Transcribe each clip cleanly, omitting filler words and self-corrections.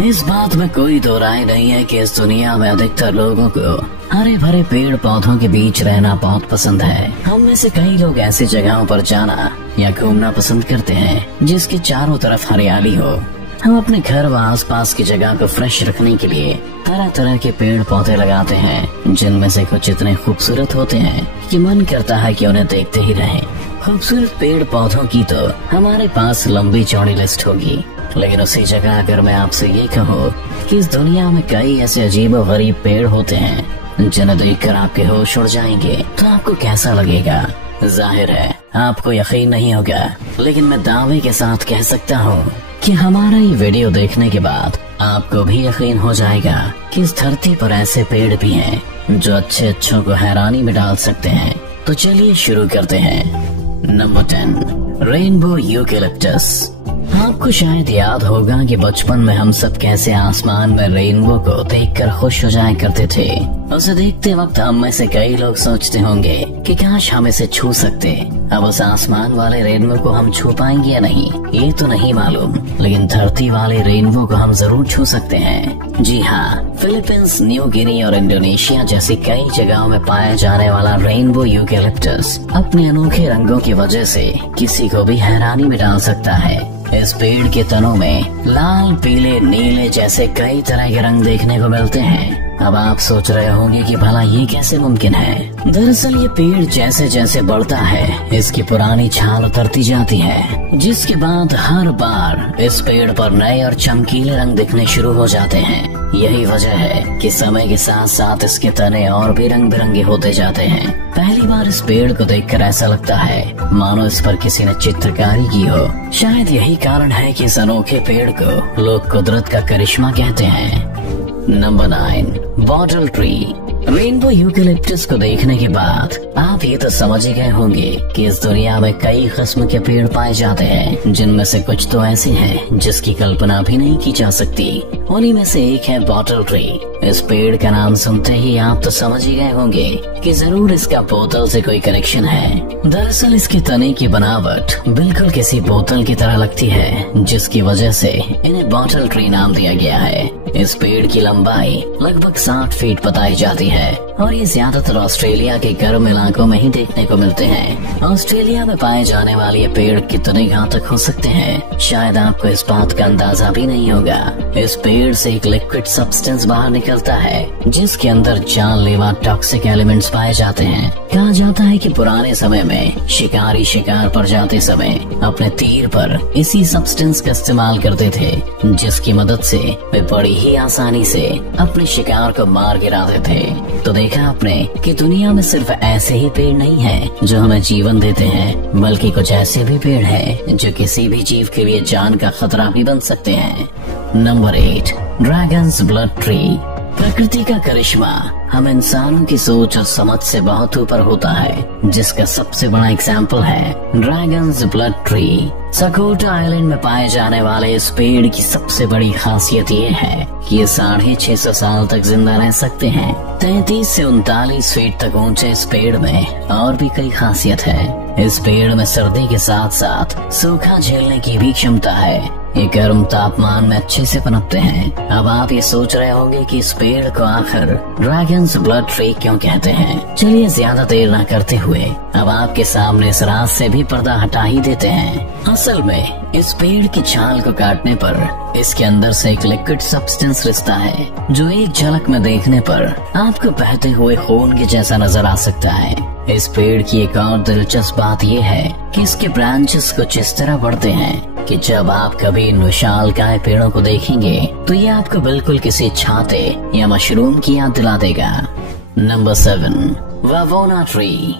इस बात में कोई दो राय नहीं है कि इस दुनिया में अधिकतर लोगों को हरे भरे पेड़ पौधों के बीच रहना बहुत पसंद है। हम में से कई लोग ऐसी जगहों पर जाना या घूमना पसंद करते हैं जिसके चारों तरफ हरियाली हो। हम अपने घर व आसपास की जगह को फ्रेश रखने के लिए तरह तरह के पेड़ पौधे लगाते हैं, जिनमें से कुछ इतने खूबसूरत होते हैं कि मन करता है कि उन्हें देखते ही रहें। खूबसूरत पेड़ पौधों की तो हमारे पास लंबी चौड़ी लिस्ट होगी, लेकिन उसी जगह अगर मैं आपसे ये कहूँ कि इस दुनिया में कई ऐसे अजीब व गरीब पेड़ होते हैं जिन्हें देखकर आपके होश उड़ जाएंगे, तो आपको कैसा लगेगा? जाहिर है आपको यकीन नहीं होगा, लेकिन मैं दावे के साथ कह सकता हूँ कि हमारा ये वीडियो देखने के बाद आपको भी यकीन हो जाएगा कि इस धरती पर ऐसे पेड़ भी हैं जो अच्छों को हैरानी में डाल सकते हैं। तो चलिए शुरू करते हैं। Number 10, rainbow eucalyptus. आपको शायद याद होगा कि बचपन में हम सब कैसे आसमान में रेनबो को देखकर खुश हो जाया करते थे। उसे देखते वक्त हम में से कई लोग सोचते होंगे कि काश हम इसे छू सकते। अब उस आसमान वाले रेनबो को हम छू पाएंगे या नहीं, ये तो नहीं मालूम, लेकिन धरती वाले रेनबो को हम जरूर छू सकते हैं। जी हाँ, फिलीपींस, न्यू गिनी और इंडोनेशिया जैसी कई जगहों में पाया जाने वाला रेनबो यूकेलिप्टस अपने अनोखे रंगों की वजह से किसी को भी हैरानी में डाल सकता है। इस पेड़ के तनों में लाल, पीले, नीले जैसे कई तरह के रंग देखने को मिलते हैं। अब आप सोच रहे होंगे कि भला ये कैसे मुमकिन है। दरअसल ये पेड़ जैसे जैसे बढ़ता है, इसकी पुरानी छाल उतरती जाती है, जिसके बाद हर बार इस पेड़ पर नए और चमकीले रंग दिखने शुरू हो जाते हैं। यही वजह है कि समय के साथ साथ इसके तने और भी रंग बिरंगे होते जाते हैं। पहली बार इस पेड़ को देखकर ऐसा लगता है मानो इस पर किसी ने चित्रकारी की हो। शायद यही कारण है कि इस अनोखे पेड़ को लोग कुदरत का करिश्मा कहते हैं। Number 9, bottle tree. Rainbow eucalyptus को देखने के बाद आप ये तो समझ ही गए होंगे कि इस दुनिया में कई किस्म के पेड़ पाए जाते हैं, जिनमें से कुछ तो ऐसे हैं जिसकी कल्पना भी नहीं की जा सकती। उन्हीं में से एक है बॉटल ट्री। इस पेड़ का नाम सुनते ही आप तो समझ ही गए होंगे कि जरूर इसका बोतल से कोई कनेक्शन है। दरअसल इसके तने की बनावट बिल्कुल किसी बोतल की तरह लगती है, जिसकी वजह से इन्हें बॉटल ट्री नाम दिया गया है। इस पेड़ की लंबाई लगभग 60 फीट बताई जाती है और ये ज्यादातर ऑस्ट्रेलिया के गर्म इलाकों में ही देखने को मिलते हैं। ऑस्ट्रेलिया में पाए जाने वाले ये पेड़ कितने घातक हो सकते हैं, शायद आपको इस बात का अंदाजा भी नहीं होगा। इस पेड़ से एक लिक्विड सब्सटेंस बाहर निकलता है, जिसके अंदर जानलेवा टॉक्सिक एलिमेंट्स पाए जाते हैं। कहा जाता है कि पुराने समय में शिकारी शिकार पर जाते समय अपने तीर पर इसी सब्सटेंस का इस्तेमाल करते थे, जिसकी मदद से वे बड़ी ही आसानी से अपने शिकार को मार गिराते थे। तो देखा आपने कि दुनिया में सिर्फ ऐसे ही पेड़ नहीं हैं जो हमें जीवन देते हैं, बल्कि कुछ ऐसे भी पेड़ हैं जो किसी भी जीव के लिए जान का खतरा भी बन सकते हैं। Number 8, dragons blood tree. प्रकृति का करिश्मा हम इंसानों की सोच और समझ से बहुत ऊपर होता है, जिसका सबसे बड़ा एग्जाम्पल है ड्रैगन्स ब्लड ट्री। सकोटा आइलैंड में पाए जाने वाले इस पेड़ की सबसे बड़ी खासियत ये है कि ये 650 साल तक जिंदा रह सकते हैं। 33 से 39 फीट तक ऊंचे इस पेड़ में और भी कई खासियत है। इस पेड़ में सर्दी के साथ साथ सूखा झेलने की भी क्षमता है। ये गर्म तापमान में अच्छे से पनपते हैं। अब आप ये सोच रहे होंगे कि इस पेड़ को आखिर ड्रैगन्स ब्लड ट्री क्यों कहते हैं। चलिए ज्यादा देर न करते हुए अब आपके सामने इस राज से भी पर्दा हटा ही देते हैं। असल में इस पेड़ की छाल को काटने पर इसके अंदर से एक लिक्विड सब्सटेंस रिसता है, जो एक झलक में देखने पर आपको बहते हुए खून के जैसा नजर आ सकता है। इस पेड़ की एक और दिलचस्प बात यह है कि इसके ब्रांचेस कुछ इस तरह बढ़ते हैं कि जब आप कभी इन विशालकाय पेड़ों को देखेंगे तो ये आपको बिल्कुल किसी छाते या मशरूम की याद दिला देगा। Number 7, Wawona tree.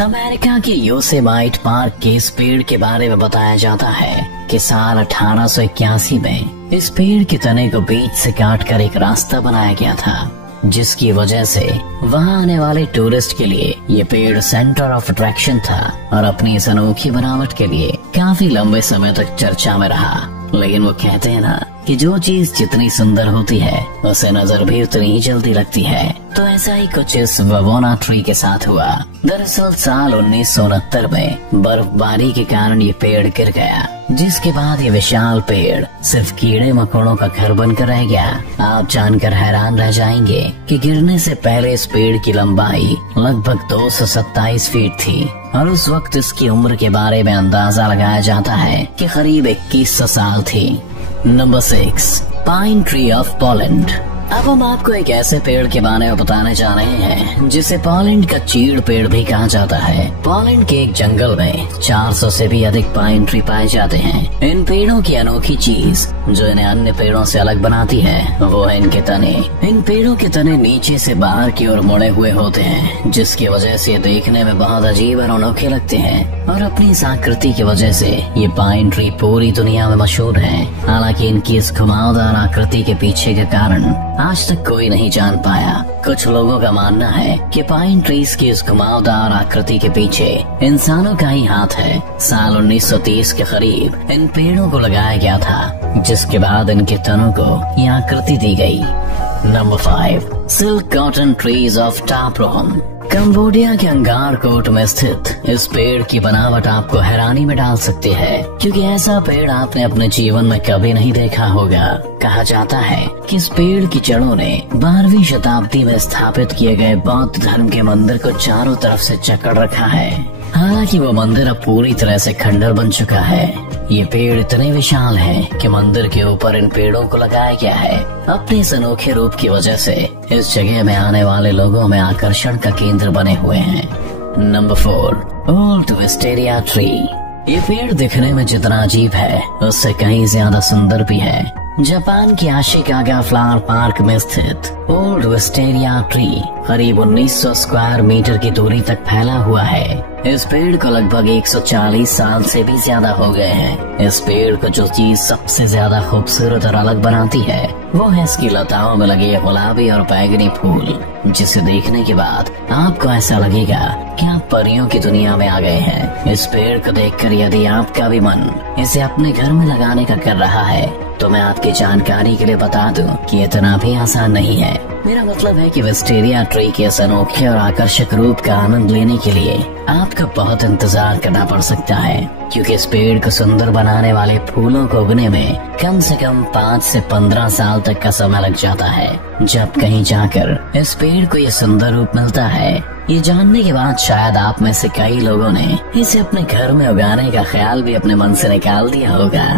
अमेरिका के योसेमाइट पार्क के इस पेड़ के बारे में बताया जाता है कि साल 1881 में इस पेड़ के तने को बीच से काटकर एक रास्ता बनाया गया था, जिसकी वजह से वहां आने वाले टूरिस्ट के लिए ये पेड़ सेंटर ऑफ अट्रैक्शन था और अपनी इस अनोखी बनावट के लिए काफी लंबे समय तक चर्चा में रहा। लेकिन वो कहते हैं ना कि जो चीज जितनी सुंदर होती है उसे नजर भी उतनी ही जल्दी लगती है। तो ऐसा ही कुछ इस ववोना ट्री के साथ हुआ। दरअसल साल 1969 में बर्फबारी के कारण ये पेड़ गिर गया, जिसके बाद ये विशाल पेड़ सिर्फ कीड़े मकोड़ों का घर बनकर रह गया। आप जानकर हैरान रह जाएंगे कि गिरने से पहले इस पेड़ की लंबाई लगभग 227 फीट थी और उस वक्त इसकी उम्र के बारे में अंदाजा लगाया जाता है कि करीब 2100 साल थी। Number 6, pine tree of Poland. अब हम आपको एक ऐसे पेड़ के बारे में बताने जा रहे हैं जिसे पोलैंड का चीड़ पेड़ भी कहा जाता है। पोलैंड के एक जंगल में 400 से भी अधिक पाइन ट्री पाए जाते हैं। इन पेड़ों की अनोखी चीज जो इन्हें अन्य पेड़ों से अलग बनाती है वो है इनके तने। इन पेड़ों के तने नीचे से बाहर की ओर मुड़े हुए होते हैं, जिसकी वजह से देखने में बहुत अजीब और अनोखे लगते हैं और अपनी इस आकृति की वजह से ये पाइन ट्री पूरी दुनिया में मशहूर है। हालांकि इनकी इस घुमावदार आकृति के पीछे के कारण आज तक कोई नहीं जान पाया। कुछ लोगों का मानना है कि पाइन ट्रीज की इस घुमावदार आकृति के पीछे इंसानों का ही हाथ है। साल 1930 के करीब इन पेड़ों को लगाया गया था, जिसके बाद इनके तनों को यह आकृति दी गई। Number 5, silk cotton trees of Ta Prohm. Cambodia के अंगार कोट में स्थित इस पेड़ की बनावट आपको हैरानी में डाल सकती है, क्योंकि ऐसा पेड़ आपने अपने जीवन में कभी नहीं देखा होगा। कहा जाता है कि इस पेड़ की जड़ों ने 12वीं शताब्दी में स्थापित किए गए बौद्ध धर्म के मंदिर को चारों तरफ से जकड़ रखा है। हालांकि वो मंदिर अब पूरी तरह से खंडर बन चुका है। ये पेड़ इतने विशाल हैं कि मंदिर के ऊपर इन पेड़ों को लगाया गया है। अपने इस अनोखे रूप की वजह से इस जगह में आने वाले लोगों में आकर्षण का केंद्र बने हुए हैं। Number 4, old wisteria tree. ये पेड़ दिखने में जितना अजीब है उससे कहीं ज्यादा सुंदर भी है। जापान के आशिकागा फ्लावर पार्क में स्थित ओल्ड विस्टेरिया ट्री करीब 1900 स्क्वायर मीटर की दूरी तक फैला हुआ है। इस पेड़ को लगभग 140 साल से भी ज्यादा हो गए हैं। इस पेड़ को जो चीज सबसे ज्यादा खूबसूरत और अलग बनाती है वो है इसकी लताओं में लगे गुलाबी और बैगनी फूल, जिसे देखने के बाद आपको ऐसा लगेगा कि आप परियों की दुनिया में आ गए हैं। इस पेड़ को देखकर यदि आपका भी मन इसे अपने घर में लगाने का कर रहा है तो मैं आपकी जानकारी के लिए बता दूं कि इतना भी आसान नहीं है। मेरा मतलब है कि विस्टेरिया ट्री के इस अनोखे और आकर्षक रूप का आनंद लेने के लिए आपको बहुत इंतजार करना पड़ सकता है, क्योंकि इस पेड़ को सुंदर बनाने वाले फूलों को उगने में कम से कम 5 से 15 साल तक का समय लग जाता है। जब कहीं जाकर इस पेड़ को ये सुंदर रूप मिलता है, ये जानने के बाद शायद आप में से कई लोगों ने इसे अपने घर में उगाने का ख्याल भी अपने मन से निकाल दिया होगा।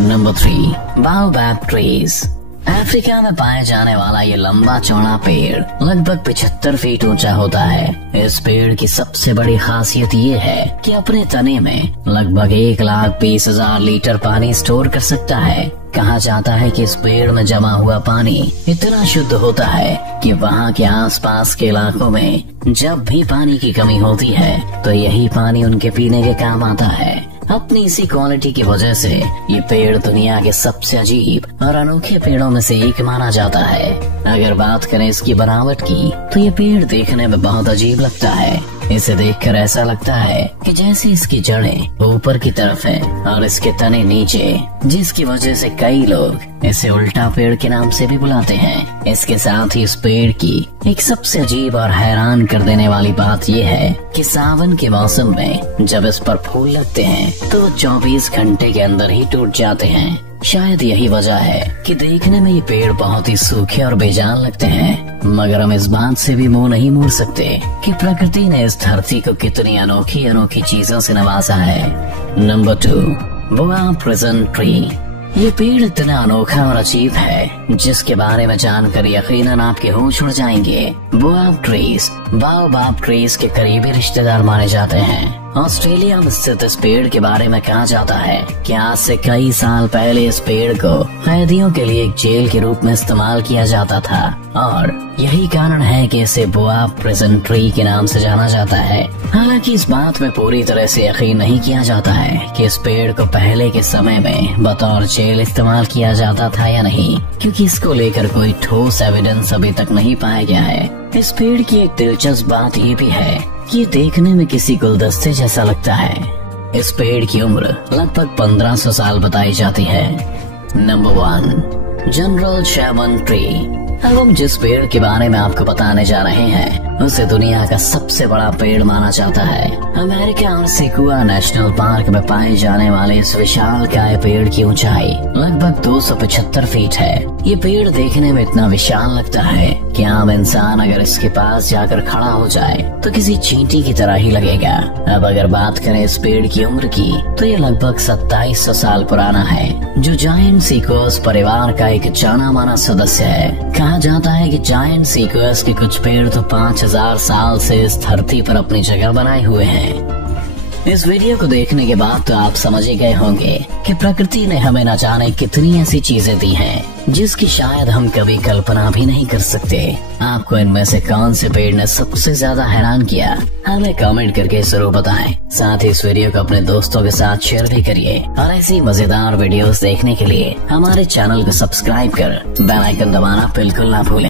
Number 3, बाओबैब trees. अफ्रीका में पाए जाने वाला ये लंबा चौड़ा पेड़ लगभग 75 फीट ऊंचा होता है। इस पेड़ की सबसे बड़ी खासियत ये है कि अपने तने में लगभग 1,20,000 लीटर पानी स्टोर कर सकता है। कहा जाता है कि इस पेड़ में जमा हुआ पानी इतना शुद्ध होता है कि वहाँ के आसपास के इलाकों में जब भी पानी की कमी होती है तो यही पानी उनके पीने के काम आता है। अपनी इसी क्वालिटी की वजह से ये पेड़ दुनिया के सबसे अजीब और अनोखे पेड़ों में से एक माना जाता है। अगर बात करें इसकी बनावट की तो ये पेड़ देखने में बहुत अजीब लगता है। इसे देखकर ऐसा लगता है कि जैसे इसकी जड़ें ऊपर की तरफ है और इसके तने नीचे, जिसकी वजह से कई लोग इसे उल्टा पेड़ के नाम से भी बुलाते हैं। इसके साथ ही इस पेड़ की एक सबसे अजीब और हैरान कर देने वाली बात यह है कि सावन के मौसम में जब इस पर फूल लगते हैं तो 24 घंटे के अंदर ही टूट जाते हैं। शायद यही वजह है कि देखने में ये पेड़ बहुत ही सूखे और बेजान लगते हैं, मगर हम इस बात से भी मुंह नहीं मोड़ सकते कि प्रकृति ने इस धरती को कितनी अनोखी अनोखी चीजों से नवाजा है। नंबर 2, बोआ प्रिजन ट्री। ये पेड़ इतना अनोखा और अजीब है जिसके बारे में जानकर यकीनन आपके होश उड़ जाएंगे। बोआब ट्रीज बाओबाब ट्रीज के करीबी रिश्तेदार माने जाते हैं। ऑस्ट्रेलिया में स्थित इस पेड़ के बारे में कहा जाता है कि आज से कई साल पहले इस पेड़ को कैदियों के लिए एक जेल के रूप में इस्तेमाल किया जाता था और यही कारण है कि इसे बोआब प्रिजन ट्री के नाम से जाना जाता है। हालांकि इस बात में पूरी तरह से यकीन नहीं किया जाता है कि इस पेड़ को पहले के समय में बतौर जेल इस्तेमाल किया जाता था या नहीं, क्योंकि इसको लेकर कोई ठोस एविडेंस अभी तक नहीं पाया गया है। इस पेड़ की एक दिलचस्प बात ये भी है कि ये देखने में किसी गुलदस्ते जैसा लगता है। इस पेड़ की उम्र लगभग 1500 साल बताई जाती है। Number 1, general Sherman tree. अब हम जिस पेड़ के बारे में आपको बताने जा रहे हैं उसे दुनिया का सबसे बड़ा पेड़ माना जाता है। अमेरिका और सेकुआ नेशनल पार्क में पाए जाने वाले इस विशालकाय पेड़ की ऊंचाई लगभग 275 फीट है। ये पेड़ देखने में इतना विशाल लगता है कि आम इंसान अगर इसके पास जाकर खड़ा हो जाए तो किसी चींटी की तरह ही लगेगा। अब अगर बात करें इस पेड़ की उम्र की तो ये लगभग 2700 साल पुराना है, जो जायंट सीक्वोस परिवार का एक जाना माना सदस्य है। कहा जाता है कि जायंट सीक्वोस के कुछ पेड़ तो 5000 साल से इस धरती पर अपनी जगह बनाए हुए हैं। इस वीडियो को देखने के बाद तो आप समझ ही गए होंगे कि प्रकृति ने हमें न जाने कितनी ऐसी चीजें दी हैं जिसकी शायद हम कभी कल्पना भी नहीं कर सकते। आपको इनमें से कौन से पेड़ ने सबसे ज्यादा हैरान किया, हमें कमेंट करके जरूर बताएं। साथ ही इस वीडियो को अपने दोस्तों के साथ शेयर भी करिए और ऐसी मजेदार वीडियोस देखने के लिए हमारे चैनल को सब्सक्राइब कर बेल आइकन दबाना बिल्कुल ना भूलें।